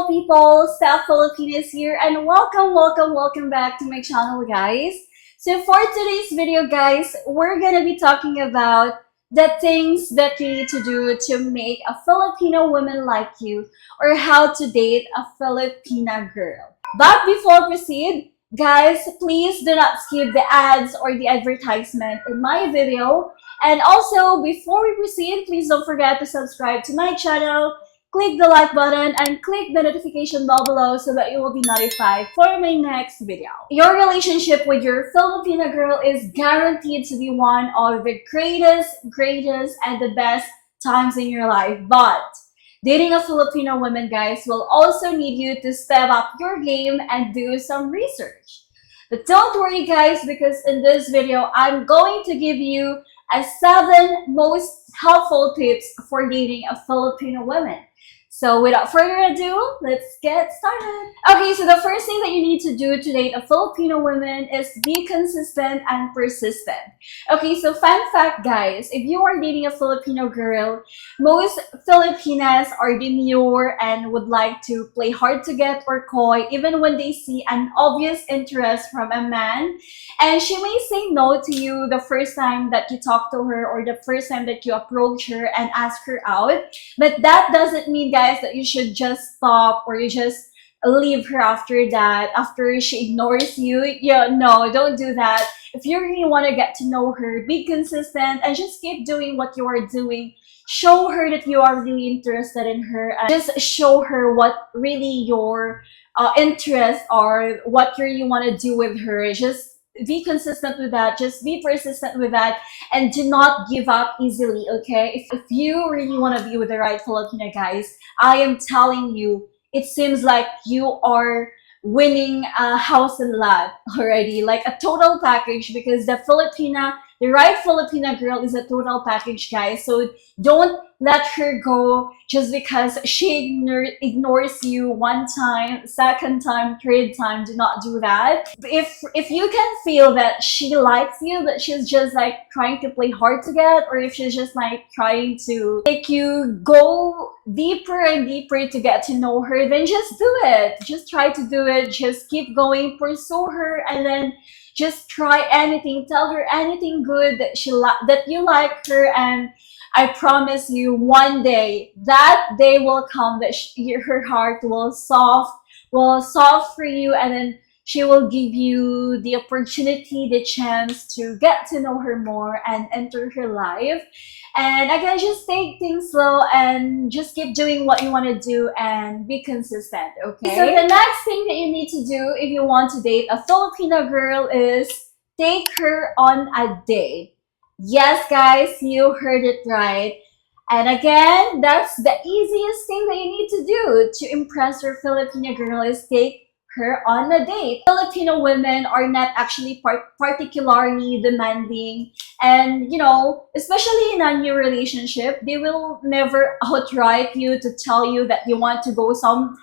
beautiful people, Stephilipinas here, and welcome back to my channel, guys. So for today's video, guys, we're gonna be talking about the things that you need to do to make a Filipino woman like you, or how to date a Filipina girl. But before we proceed, guys, please do not skip the ads or the advertisement in my video. And also, before we proceed, please don't forget to subscribe to my channel, click the like button, and click the notification bell below so that you will be notified for my next video. Your relationship with your Filipina girl is guaranteed to be one of the greatest, and the best times in your life. But dating a Filipino woman, guys, will also need you to step up your game and do some research. But don't worry, guys, because in this video, I'm going to give you a 7 most helpful tips for dating a Filipino woman. So without further ado, let's get started. Okay, so the first thing that you need to do to date a Filipino woman is be consistent and persistent. Okay, so fun fact, guys, if you are dating a Filipino girl, most Filipinas are demure and would like to play hard to get or coy even when they see an obvious interest from a man. And she may say no to you the first time that you talk to her or the first time that you approach her and ask her out. But that doesn't mean, guys, that you should just stop or you just leave her after that, after she ignores you. Yeah, no, don't do that. If you really want to get to know her, be consistent and just keep doing what you are doing. Show her that you are really interested in her, and just show her what really your interests are, what you really want to do with her. Just be consistent with that, just be persistent with that, and do not give up easily. Okay, if you really want to be with the right Filipina, guys, I am telling you, it seems like you are winning a house and lot already, like a total package, because the right Filipina girl is a total package, guys. So don't let her go just because she ignores you one time, second time, third time. Do not do that. If you can feel that she likes you, that she's just like trying to play hard to get, or if she's just like trying to make you go deeper and deeper to get to know her, then just do it. Just try to do it. Just keep going, pursue her, and then just try anything. Tell her anything good that that you like her, and I promise you, one day, that day will come that her heart will soft for you, and then she will give you the opportunity, the chance to get to know her more and enter her life. And again, just take things slow and just keep doing what you want to do and be consistent, okay? So the next thing that you need to do if you want to date a Filipino girl is take her on a date. Yes, guys, you heard it right. And again, that's the easiest thing that you need to do to impress your Filipino girl is take her on a date. Filipino women are not actually particularly demanding, and especially in a new relationship, they will never outright you to tell you that you want to go some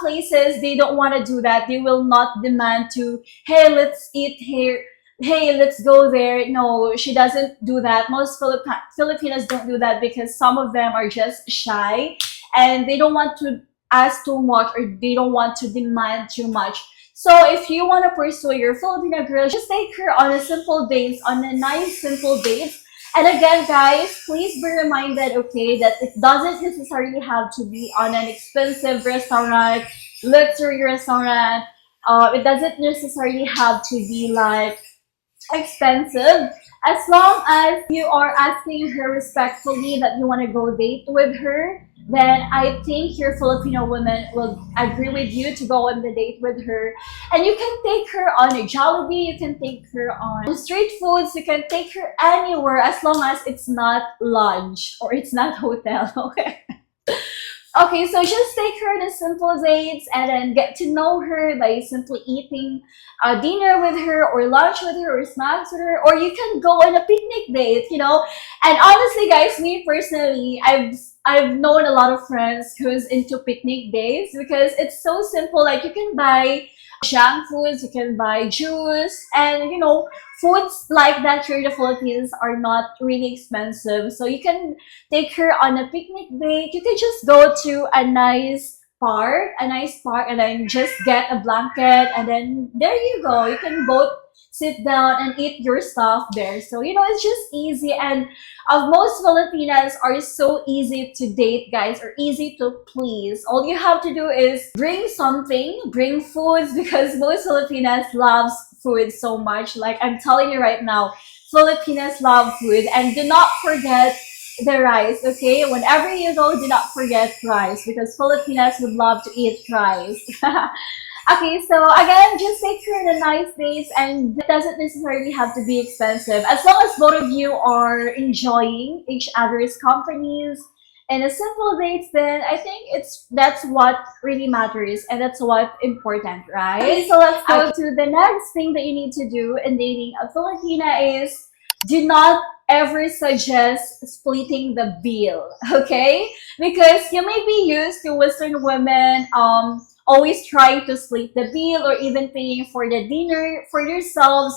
places. They don't want to do that. They will not demand to, hey, let's eat here, hey, let's go there. No, she doesn't do that. Most Filipinas don't do that because some of them are just shy and they don't want to ask too much, or they don't want to demand too much. So if you want to pursue your Filipino girl, just take her on a simple dates, on a nice simple dates. And again, guys, please be reminded, okay, that it doesn't necessarily have to be on an expensive restaurant, luxury restaurant. It doesn't necessarily have to be like expensive. As long as you are asking her respectfully that you want to go date with her, then I think your Filipino woman will agree with you to go on the date with her. And you can take her on a Jollibee, you can take her on street foods, you can take her anywhere as long as it's not lunch or it's not hotel, okay? Okay, so just take her to simple dates and then get to know her by simply eating dinner with her or lunch with her or snacks with her, or you can go on a picnic date, And honestly, guys, me personally, I've known a lot of friends who's into picnic dates because it's so simple. Like, you can buy junk foods, you can buy juice, and foods like that here in the Philippines are not really expensive. So you can take her on a picnic date. You can just go to a nice park, a nice park, and then just get a blanket, and then there you go. You can both sit down and eat your stuff there. So it's just easy, and most Filipinas are so easy to date, guys, or easy to please. All you have to do is bring something, bring foods, because most Filipinas loves food so much. Like I'm telling you right now, Filipinas love food, and do not forget the rice, okay? Whenever you go, do not forget rice, because Filipinas would love to eat rice. Okay, so again, just take her in a nice days, and it doesn't necessarily have to be expensive. As long as both of you are enjoying each other's companies and a simple dates, then I think that's what really matters, and that's what important, right? Okay, so let's go to the next thing that you need to do in dating a Filipina is do not ever suggest splitting the bill, okay? Because you may be used to Western women always trying to split the bill or even paying for the dinner for yourselves,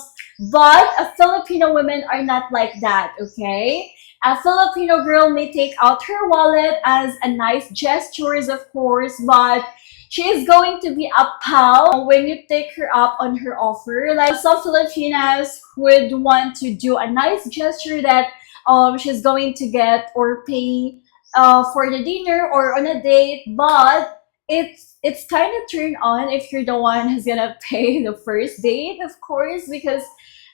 but Filipino women are not like that, okay? A Filipino girl may take out her wallet as a nice gestures, of course, but she is going to be a pal when you take her up on her offer. Like some Filipinas would want to do a nice gesture that she's going to get or pay for the dinner or on a date, but it's kind of turned on if you're the one who's gonna pay the first date, of course, because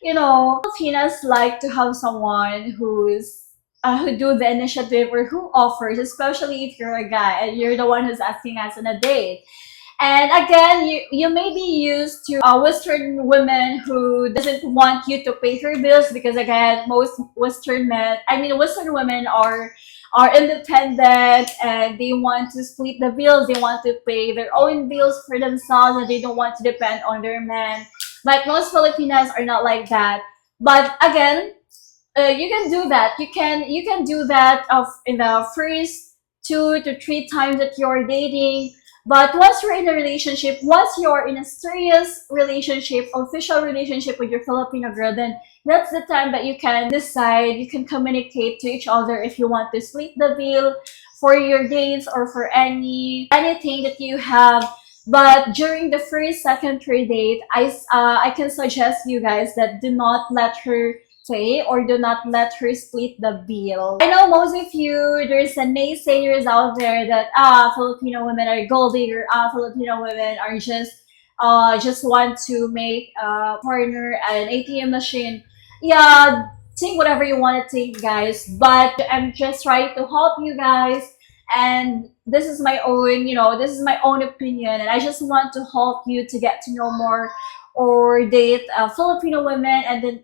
Filipinas like to have someone who do the initiative or who offers, especially if you're a guy and you're the one who's asking us on a date. And again, you may be used to Western women who doesn't want you to pay her bills, because again, most Western women are independent, and they want to split the bills. They want to pay their own bills for themselves, and they don't want to depend on their man. But most Filipinas are not like that. But again, you can do that. You can do that in the first 2 to 3 times that you're dating. But once you're in a relationship, once you're in a serious relationship, official relationship with your Filipino girl, then that's the time that you can decide, you can communicate to each other if you want to split the bill for your dates or for anything that you have. But during the first, second, third date, I can suggest you guys that do not let her pay or do not let her split the bill. I know most of you, there's a naysayers out there that Filipino women are gold digger, Filipino women are just want to make a partner an ATM machine. Yeah, think whatever you want to think, guys, but I'm just trying to help you guys, and this is my own, this is my own opinion, and I just want to help you to get to know more or date Filipino women. And then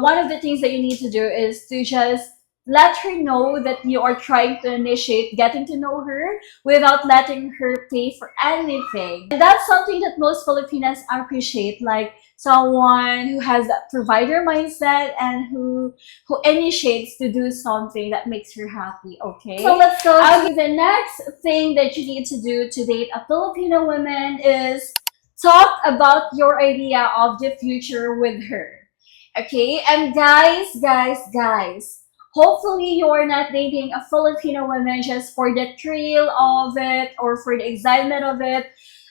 one of the things that you need to do is to just let her know that you are trying to initiate getting to know her without letting her pay for anything. And that's something that most Filipinas appreciate, like someone who has that provider mindset and who initiates to do something that makes her happy, okay? So let's go to the next thing that you need to do to date a Filipino woman is talk about your idea of the future with her. Okay, and guys, hopefully you're not dating a Filipino woman just for the thrill of it or for the excitement of it,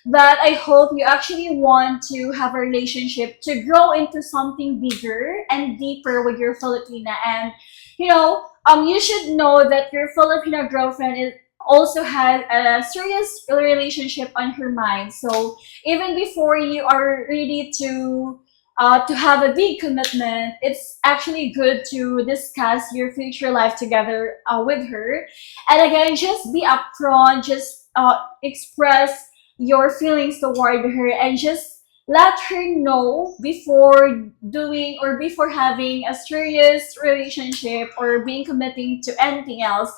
but I hope you actually want to have a relationship to grow into something bigger and deeper with your Filipina. And you should know that your Filipino girlfriend is also has a serious relationship on her mind. So even before you are ready to have a big commitment, it's actually good to discuss your future life together with her. And again, just be upfront, just express your feelings toward her, and just let her know before doing or before having a serious relationship or being committing to anything else.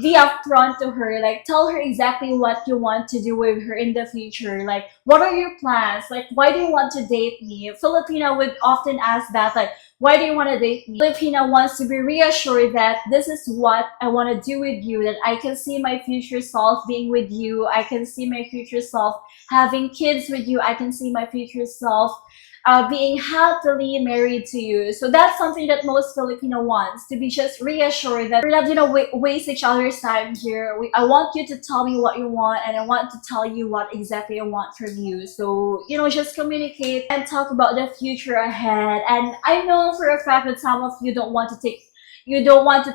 Be upfront to her, like tell her exactly what you want to do with her in the future. Like, what are your plans? Like, why do you want to date me? Filipina would often ask that, like, why do you want to date me? Filipina wants to be reassured that this is what I want to do with you, that I can see my future self being with you, I can see my future self having kids with you, I can see my future self being happily married to you. So that's something that most Filipino wants, to be just reassured that we're not, waste each other's time here. I want you to tell me what you want, and I want to tell you what exactly I want from you. So, just communicate and talk about the future ahead. And I know for a fact that some of you don't want to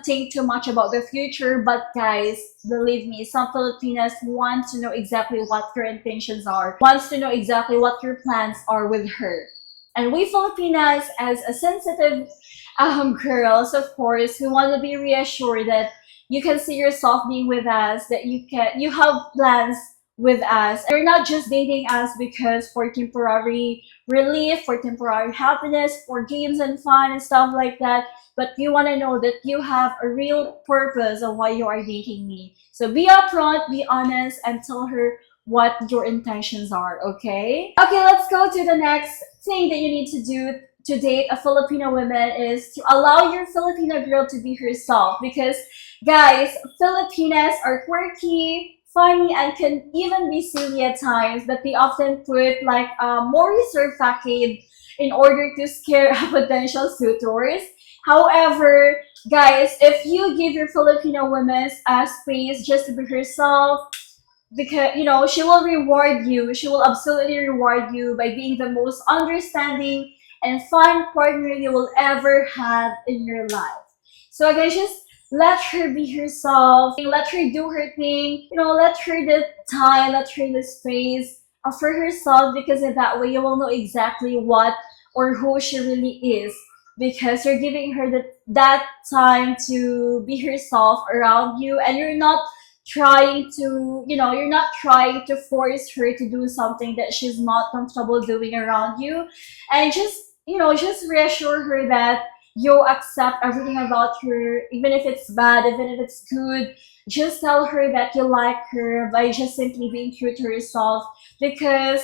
think too much about the future, but guys, believe me, some Filipinas want to know exactly what your intentions are, wants to know exactly what your plans are with her. And we Filipinas, as a sensitive girls, of course, who want to be reassured that you can see yourself being with us, that you have plans with us. You're not just dating us because for temporary relief, for temporary happiness, for games and fun and stuff like that, but you want to know that you have a real purpose of why you are dating me. So be upfront, be honest, and tell her what your intentions are, okay? Okay, let's go to the next thing that you need to do to date a Filipino woman is to allow your Filipino girl to be herself. Because, guys, Filipinas are quirky, funny, and can even be silly at times, but they often put like a more reserved facade in order to scare potential suitors. However, guys, if you give your Filipino woman a space just to be herself, because she will reward you, she will absolutely reward you by being the most understanding and fun partner you will ever have in your life. So again, just let her be herself, let her do her thing, let her the time, let her the space for herself, because in that way you will know exactly what or who she really is, because you're giving her that time to be herself around you, and you're not trying to force her to do something that she's not comfortable doing around you. And just reassure her that you'll accept everything about her, even if it's bad, even if it's good. Just tell her that you like her by just simply being true to yourself, because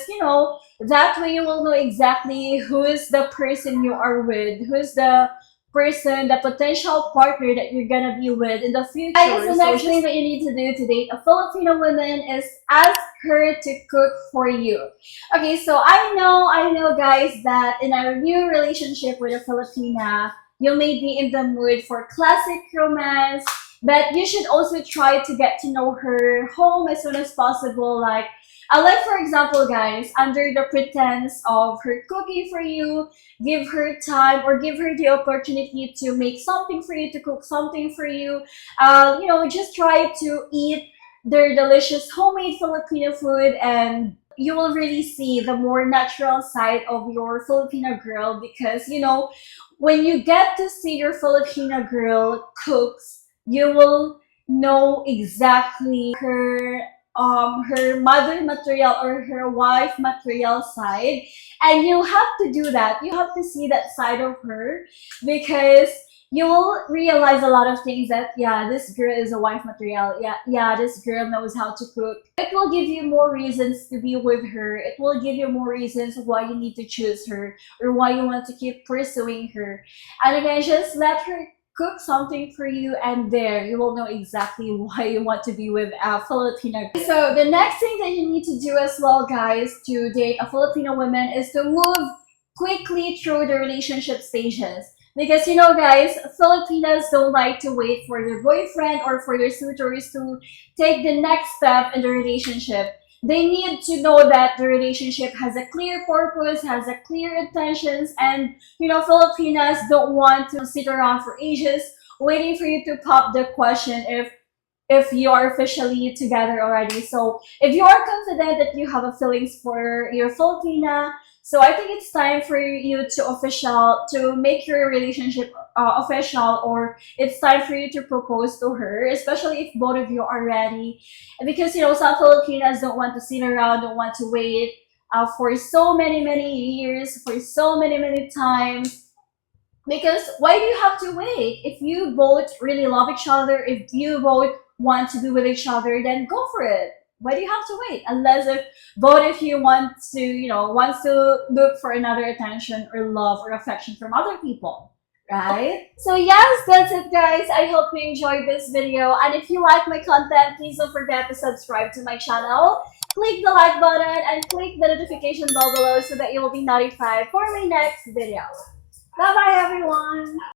that way you will know exactly who is the person you are with, who's the person, the potential partner that you're gonna be with in the future. Guys, the next thing that you need to do to date a Filipino woman is ask her to cook for you. Okay, so I know, guys, that in our new relationship with a Filipina, you may be in the mood for classic romance, but you should also try to get to know her home as soon as possible. Like for example, guys, under the pretense of her cooking for you, give her time or give her the opportunity to make something for you, to cook something for you. Just try to eat their delicious homemade Filipino food, and you will really see the more natural side of your Filipino girl, because when you get to see your Filipino girl cooks, you will know exactly her mother material or her wife material side, and you have to do that. You have to see that side of her, because you will realize a lot of things, that yeah, this girl is a wife material, yeah, this girl knows how to cook. It will give you more reasons to be with her. It will give you more reasons why you need to choose her, or why you want to keep pursuing her. And again, just let her cook something for you, and there you will know exactly why you want to be with a Filipino. So the next thing that you need to do as well, guys, to date a Filipino woman is to move quickly through the relationship stages. Because guys, Filipinas don't like to wait for their boyfriend or for their suitors to take the next step in the relationship. They need to know that the relationship has a clear purpose, has a clear intentions, and Filipinas don't want to sit around for ages waiting for you to pop the question if you are officially together already. So if you are confident that you have a feelings for your Filipina, so I think it's time for you to make your relationship official, or it's time for you to propose to her, especially if both of you are ready. Because some Filipinas don't want to sit around, don't want to wait for so many years, for so many times. Because why do you have to wait? If you both really love each other, if you both want to be with each other, then go for it. Why do you have to wait? Unless if both of you wants to look for another attention or love or affection from other people, right? So yes, that's it, guys. I hope you enjoyed this video, and if you like my content, please don't forget to subscribe to my channel. click the like button and click the notification bell below so that you will be notified for my next video. Bye bye everyone!